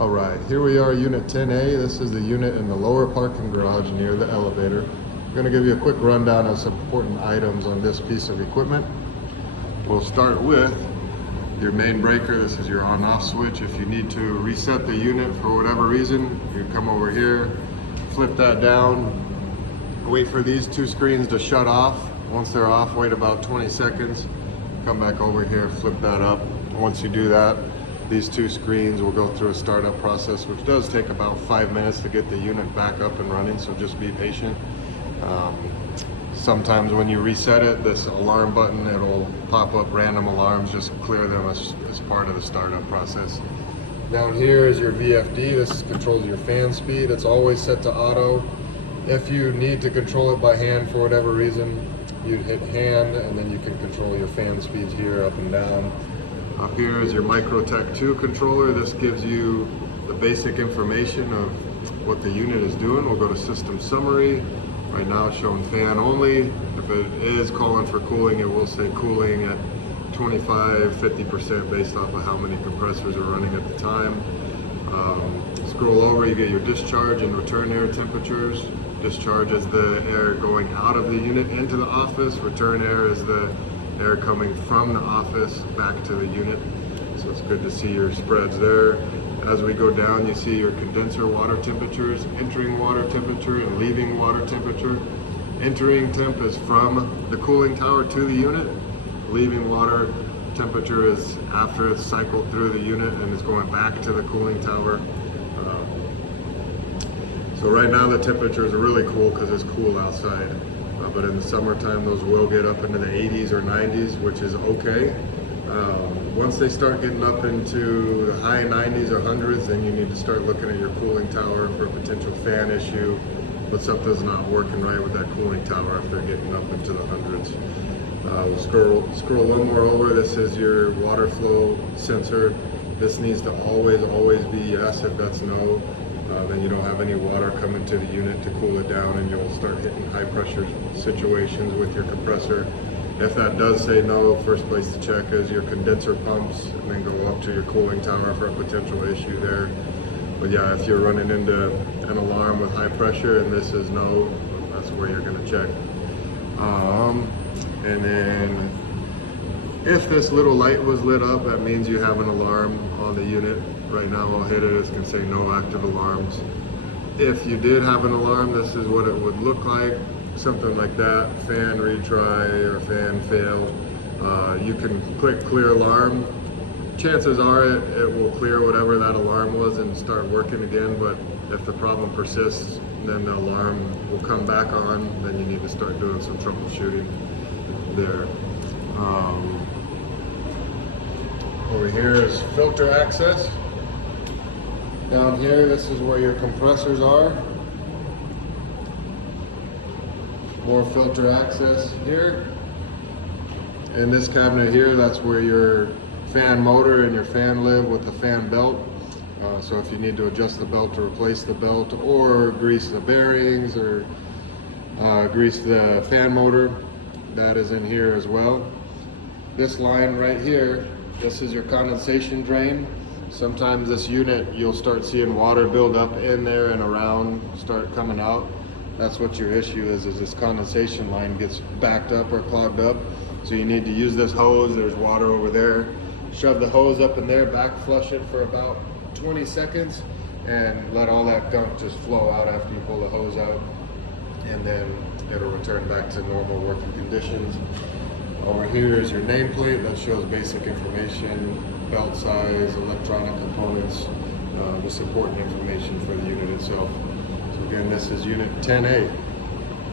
All right, here we are, unit 10A. This is the unit in the lower parking garage near the elevator. I'm gonna give you a quick rundown of some important items on this piece of equipment. We'll start with your main breaker. This is your on-off switch. If you need to reset the unit for whatever reason, you come over here, flip that down, wait for these two screens to shut off. Once they're off, wait about 20 seconds, come back over here, flip that up. Once you do that, these two screens will go through a startup process, which does take about 5 minutes to get the unit back up and running, so just be patient. Sometimes when you reset it, this alarm button, it'll pop up random alarms, just clear them as part of the startup process. Down here is your VFD. This controls your fan speed. It's always set to auto. If you need to control it by hand for whatever reason, you'd hit hand, and then you can control your fan speeds here up and down. Up here is your Microtech 2 controller. This gives you the basic information of what the unit is doing. We'll go to system summary. Right now it's showing fan only. If it is calling for cooling, it will say cooling at 25-50% based off of how many compressors are running at the time. Scroll over, you get your discharge and return air temperatures. Discharge is the air going out of the unit into the office. Return air is the air coming from the office back to the unit. So it's good to see your spreads there. As we go down, you see your condenser water temperatures, entering water temperature and leaving water temperature. Entering temp is from the cooling tower to the unit. Leaving water temperature is after it's cycled through the unit and it's going back to the cooling tower. So right now the temperatures are really cool because it's cool outside. But in the summertime, those will get up into the 80s or 90s, which is okay. Once they start getting up into the high 90s or 100s, then you need to start looking at your cooling tower for a potential fan issue. But something's not working right with that cooling tower if they're getting up into the hundreds. We'll scroll one more over. This is your water flow sensor. This needs to always be yes. If that's no, then you don't have any water coming to the unit to cool it down, and you'll start hitting high pressure situations with your compressor. If that does say no, first place to check is your condenser pumps, and then go up to your cooling tower for a potential issue there. But yeah, if you're running into an alarm with high pressure and this is no, that's where you're gonna check. And then if this little light was lit up, that means you have an alarm on the unit. Right now I'll hit it, it's gonna say no active alarms. If you did have an alarm, this is what it would look like. Something like that, fan retry or fan fail. You can click clear alarm. Chances are it will clear whatever that alarm was and start working again, but if the problem persists, then the alarm will come back on, then you need to start doing some troubleshooting there. Over here is filter access. Down here, this is where your compressors are. More filter access here. In this cabinet here, that's where your fan motor and your fan live with the fan belt. So if you need to adjust the belt to replace the belt, or grease the bearings, or grease the fan motor, that is in here as well. This line right here, this is your condensation drain. Sometimes this unit, you'll start seeing water build up in there and around, start coming out. That's what your issue is this condensation line gets backed up or clogged up. So you need to use this hose. There's water over there. Shove the hose up in there, back flush it for about 20 seconds, and let all that gunk just flow out after you pull the hose out. And then it'll return back to normal working conditions. Over here is your nameplate that shows basic information, belt size, electronic components, just important information for the unit itself. So again, this is unit 10A.